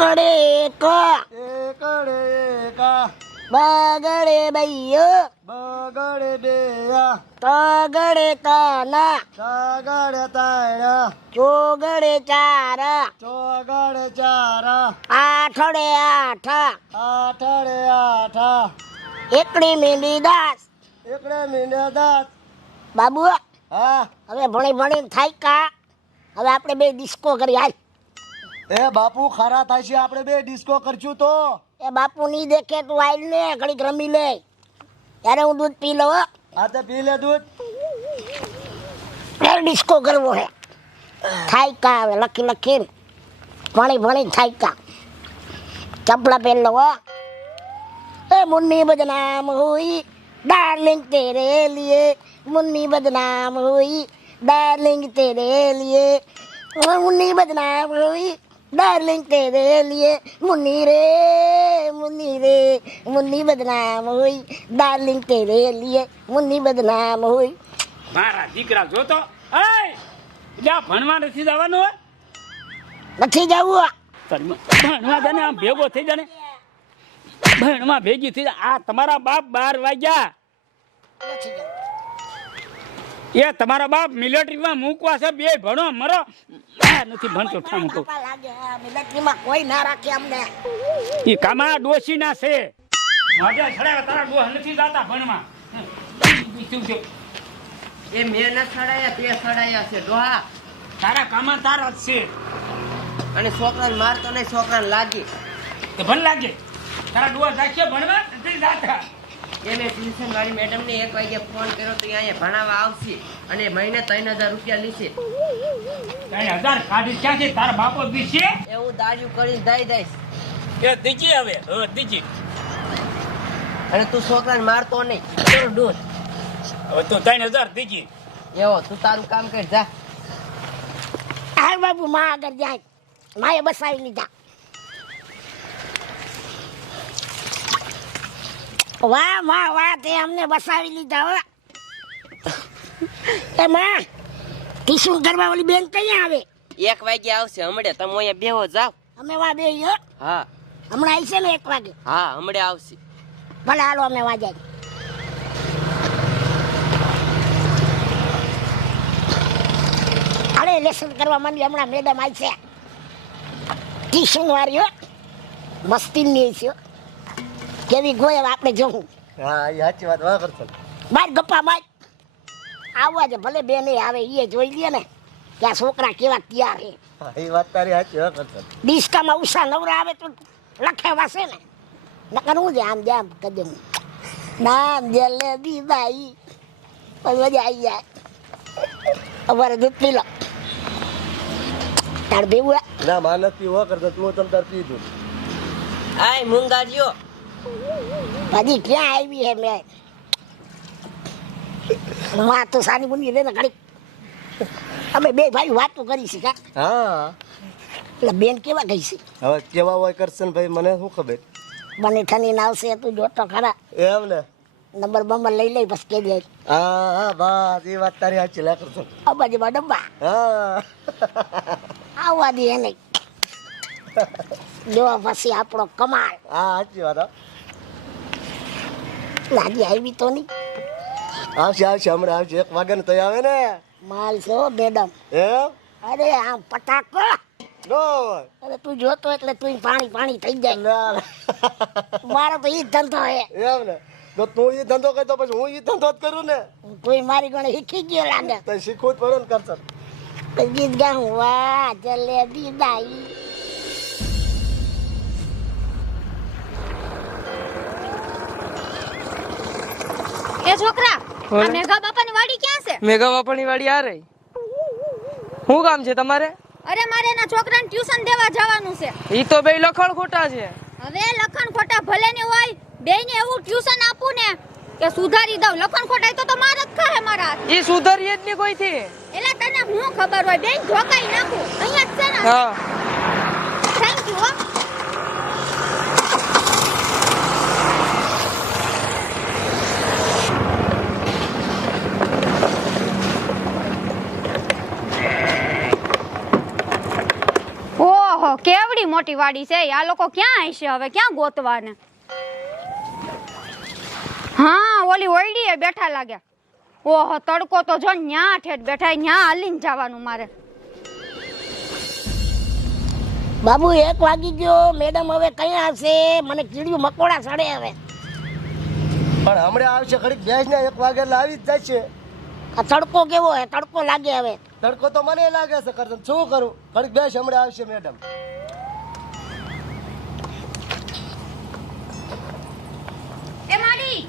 એકડે એક એકડે એક બગડે બૈયો બગડે બે તગડે તના તગડે ત્રણ ચોગડે ચાર ચોગડે ચાર આઠડે આઠ આઠડે આઠ એકડી મીંડી 10 એકડે મીંડે 10 બાબુ હા હવે ભણી ભણી થાય કા હવે આપણે બે ડિસ્કો કરી હાલ એ બાપુ ખરા થાય છે આપણે બે ડિસ્કો કરશું તો એ બાપુ ની દેખે તું આઈ ને ઘડીક રમી લે ત્યારે હું દૂધ પી લઉં આ તો પી લે દૂધ ડિસ્કો કરવો હે થાય કા હવે લખી લખીને ભણી ભણી થાય કા ચપલા પહેર લો એ મુન્ની બદનામ હુઈ डार्लिंग तेरे लिए मुन्नी बदनाम हुई डार्लिंग तेरे लिए मुन्नी बदनाम हुई डार्लिंग तेरे लिए मुन्नी रे मुन्नी बदनाम हुई डार्लिंग तेरे लिए मुन्नी बदनाम हुई મારા દીકરા જોતો એ જા ભણવા નથી જવાનું હોય નથી જવું ભણવા જાને આમ ભેગો થઈ જાને ભણવા ભેગી થઈ આ તમારા બાપ 12 વાગ્યા એ તમારા બાપ મિલિટરીમાં મૂકવા છે બે ભણો મરો નથી ભણતો ઠામ તો મિલિટરીમાં કોઈ ના રાખે અમને ઈ કામા ડોસી ના છે મજા છડાવે તારા ડોહ નથી જાતા ભણવા શું છે એ મેં ન સડાયા તે સડાયા છે ડોહા તારા કામા તારા જ છે અને છોકરાને મારતો નહીં છોકરાને લાગી તો ભણ લાગે તારા ડોહ જાશે ભણવા નથી જાતા એને ટ્યુશન વાળી મેડમને 1 વાગે ફોન કર્યો તો અહીંયા ભણાવવા આવશે અને મહિને 3000 રૂપિયા લીશે 3000 કાઢી ક્યાંથી તારા બાપો દીશે એ હું દાડિયું કરીને દઈ દઈશ એ દીજી હવે દીજી અને તું છોકરાને મારતો નહીં તો ડૂર હવે તો 3000 દીજી એવો તું તારું કામ કર જા હાલ બાબુ માં આગળ જાય માએ બસાવી લીધા વાહ વાહ વાહ તે અમને બસાવી લીધા હો એ માં ટીશું કરવા ઓલી બેન ક્યાં આવે 1 વાગે આવશે હમણે તમે અહીંયા બેહો જાવ અમે વા બેહીએ હા હમણાં આવી છે ને 1 વાગે હા હમણે આવશે ભલે હાલો અમે વાજ્યા અરે લેસન કરવા માંડી હમણાં મેડમ આવી છે ટીશું વાળી હો મસ્તી ની છે કેવી ગોય આપણે જોવું હા એ સાચી વાત વાહ કરતો બાર ગપ્પા માર આવવા છે ભલે બેન આવે એ જોઈ લે ને કે આ છોકરા કેવા તૈયાર છે હા એ વાત તારી સાચી વાહ કરતો ડિસ્કામાં ઉષા નવરા આવે તો લખે વાસે ને નકર હું છે આમ જામ કદમ નામ જલેબી બાઈ પણ મજા આવી જાય અમારે દૂધ પી લો તાર બેવું ના માનસ પી વાહ કરતો તું તમ તાર પી દઉં આય મુંગાજીઓ હજી ક્યાં આવી હે મેં માં તો સાની બુની રે ને ઘડી અમે બે ભાઈ વાતો કરી છે કા હા એટલે બેન કેવા ગઈ છે હવે કેવા હોય કરશે ને ભાઈ મને શું ખબર બને ઠની ના આવશે તું જોતો ખરા એમ ને નંબર બંબર લઈ લઈ બસ કે દે હા હા બસ એ વાત તારી સાચી લા કરતો આ બાજુમાં ડબ્બા હા આવવા દે નહીં જો પછી આપણો કમાલ હા સાચી વાત લાજી આવી તો નહીં આવશે આવશે હમણાં આવશે 1 વાગે ને તો આવે ને માલ છો મેડમ એમ અરે આમ પટાકો નો હોય અરે તું જોતો એટલે તું પાણી પાણી થઈ જાય ના મારો તો ઈ જ ધંધો હે એમ ને તો તું એ ધંધો કરતો પછી હું એ ધંધો જ કરું ને તું મારી ગણે શીખી ગયો લાગે તો શીખવું જ પડે ને કરશે તો ગીત ગાઉં વાહ જલેબી બાઈ એ છોકરા આ મેઘા બાપાની વાડી ક્યાં છે મેઘા બાપાની વાડી આ રહી શું કામ છે તમારે અરે મારે એના છોકરાને ટ્યુશન દેવા જવાનું છે ઈ તો બે લખણ ખોટા છે હવે લખણ ખોટા ભલે ને હોય બેયને એવું ટ્યુશન આપું ને કે સુધારી દઉં લખણ ખોટા તો માર જ ખાહે મારા ઈ સુધરીએ જ ની કોઈ થી એટલે તને હું ખબર હોય બેન ધોકાઈ નાખું અહીંયા જ છે ને હા થેન્ક યુ હો ઓહો કેવડી મોટી વાડી છે. આ લોકો ક્યાં હશે હવે? ક્યાં ગોતવાને? હા, ઓલી ઓયડીએ બેઠા લાગ્યા. ઓહો, તડકો તો જો ન્યા ઠેઠ બેઠા, ન્યા હાલીને જવાનું મારે. બાબુ 1 વાગી ગયો. મેડમ હવે કયા હશે? મને કીડ્યું મકોડા સડે હવે. પણ હમણાં આવશે ઘડીક ભેંસને 1 વાગે એટલે આવી જ જશે. આ તડકો કેવો હે? તડકો લાગે હવે. તડકો તો મને લાગે છે કરતન શું કરું ઘડીક ભેંસ હમણાં આવશે મેડમ. એ માડી,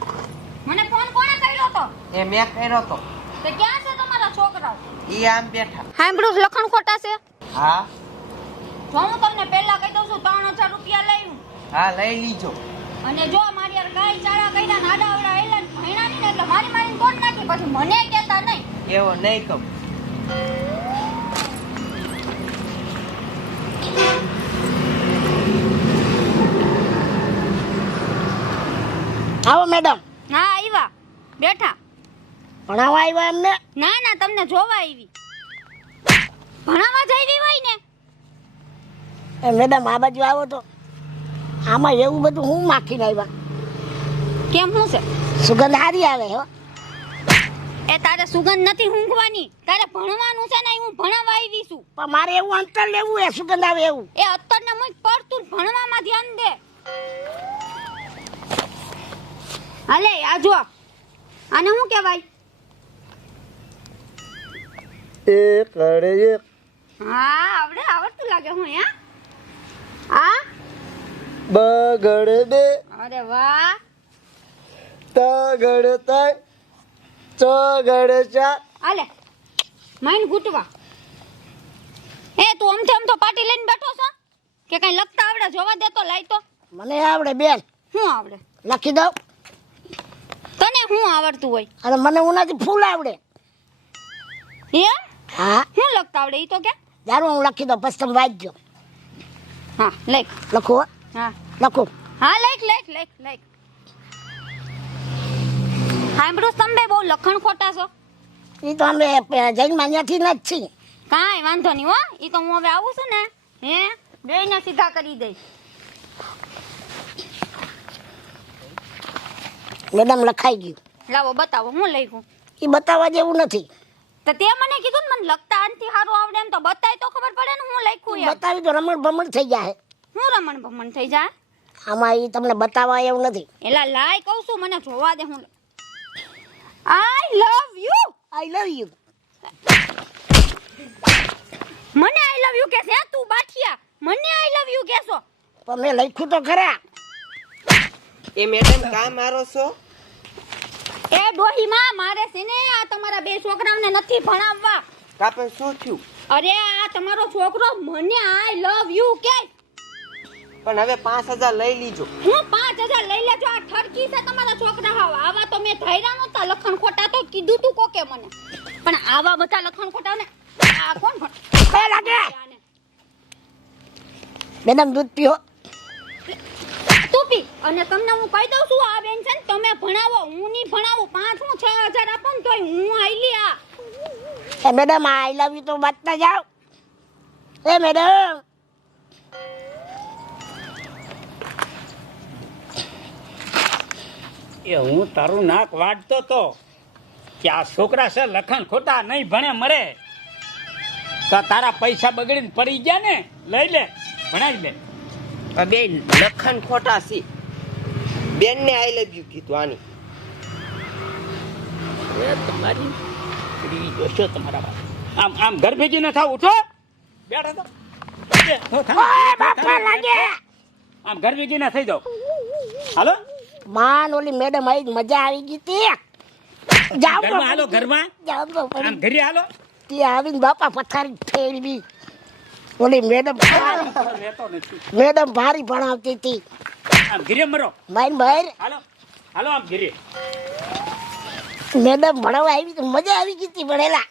મને ફોન કોણે કર્યો તો? એ મેં કર્યો તો. તે ક્યાં છે તમારા છોકરાઓ? ઈ આમ બેઠા. સાંભળ્યું છે લખણ ખોટા છે? હા જો હું તમને પહેલા કહી દઉં છું 3000 રૂપિયા લઈ. હા લઈ લીજો. અને જો મારી યાર કાઈ ચાળા કઈના નાડા આવડા એલા ભણ્યા નહીં ને એટલે મારી તોડ નાખી, પછી મને કહેતા નહીં. એવો નહીં કહું. આવો મેડમ. હા આવ્યા, બેઠા. ભણાવવા આવ્યા એમને? ના ના, તમને જોવા આવી. ભણાવવા જઈ હોય ને? એ મેડમ આ બાજુ આવો તો. આમાં એવું બધું હું માખીને આવ્યા? કેમ શું છે? સુગંધ સારી આવે હો. એ તારે સુગંધ નથી ઊંઘવાની, તારે ભણવાનું છે ને. હું ભણાવવા આવી છું. પણ મારે એવું અંતર લેવું એ સુગંધ આવે એવું. એ અત્તરને મુજ પડતું ભણવામાં ધ્યાન દે. હાલે આ જો, આને શું કહેવાય? એક અડે એક. હા, આવડતું લાગે. હું હે આ બગડે બે. અરે વાહ. તગડે ત્રણ. ચગડે ચાર. આલે માઈન ગુટવા. એ તું આમ તો પાટી લઈને બેઠો છો કે કઈ લખતા આવડે? જોવા દે તો, લાઈ તો. મને આવડે બેન. શું આવડે? લખી દઉં. તને શું આવડતું હોય? અને મને ઉનાથી ફૂલ આવડે. એમ? હા, શું લખતા આવડે ઈ તો કે? જારું હું લખી દઉં, પછી તમે વાંચજો. હા લખ. લખો હો. હા લખો. હા લખ. સાંભળો, તમે બહુ લખણ ખોટા છો. એ તો અમે જૈનમાં ત્યાંથી ન જ છીએ. કાંઈ વાંધો નહીં હો. ઈ તો હું હવે આવું છું ને, હે બેયને સીધા કરી દઈશ. મેડમ લખાઈ ગયું. લાવો બતાવો, હું લખ્યું. એ બતાવવા જેવું નથી. તો તે મને કીધું ને મને લખતા આનથી સારું આવડે એમ, તો બતાય તો ખબર પડે ને હું લખ્યું એમ. બતાવી તો રમણ ભમણ થઈ જાય. હું રમણ ભમણ થઈ જાય? આમાં એ તમને બતાવવા એવું નથી. એલા લાય કહું છું, મને જોવા દે. હું આઈ love you. I love you. મને આઈ લવ યુ કે છે તું બાઠિયા? મને આઈ લવ યુ કેસો? પણ મેં લખ્યું તો ખરા. એ મેડમ કામ મારો છો? એ ડોહીમાં મારે છે ને આ તમારા બે છોકરાઓને નથી ભણાવવા. કાપે શું થયું? અરે આ તમારો છોકરો મને આઈ લવ યુ કે. પણ હવે 5000 લઈ લીજો. હું 5000 લઈ લેજો. આ ઠરકી છે તમારા છોકરા. હાવ આવા તો મેં ધૈર્યા નહોતા. લખણ ખોટા તો કીધું તું કોકે મને, પણ આવા બધા લખણ ખોટા ને આ કોણ કયા લાગે? મેડમ દૂધ પીઓ. તું પી. અને તમને હું કહી દઉં છું, આ બેન છે ને તમે ભણાવો, હું નહીં ભણાવું. 5 હું 6000 આપો ને તોય હું આઈલી. આ એ મેડમ આઈ લવ યુ તો વાંચતા જાઓ. એ મેડમ. એ હું તારું નાક વાટતો તો કે આ છોકરા છે લખણ ખોટા નહીં ભણે મરે, તો તારા પૈસા બગડીને પડી ગયા ને, લઈ લે ભણાવી લે. બે લખન ખોટા છે. બેન ને આઈ લવ યુ કીધું આની. તમારી સ્ત્રી જોશો તમારા બાપ. આમ ઘર ભેગી ન થાવ. ઉઠો, બેઠો તો આમ ઘર ભેગી ના થઈ જાવ. હાલો માન ઓલી મેડમ આવી, મજા આવી ગઈ તી. જાવ ઘરમાં હાલો, ઘરમાં જાવ તો આમ ઘરે હાલો. ત્યાં આવીને બાપા પથારી ફેરવી. ઓલી મેડમ લેતો નથી. મેડમ ભારી ભણાવતી હતી. આમ ઘરે મરો. મારી બહાર હાલો હાલો આમ ઘરે. મેડમ ભણાવવા આવી તો મજા આવી ગઈ હતી ભણેલા.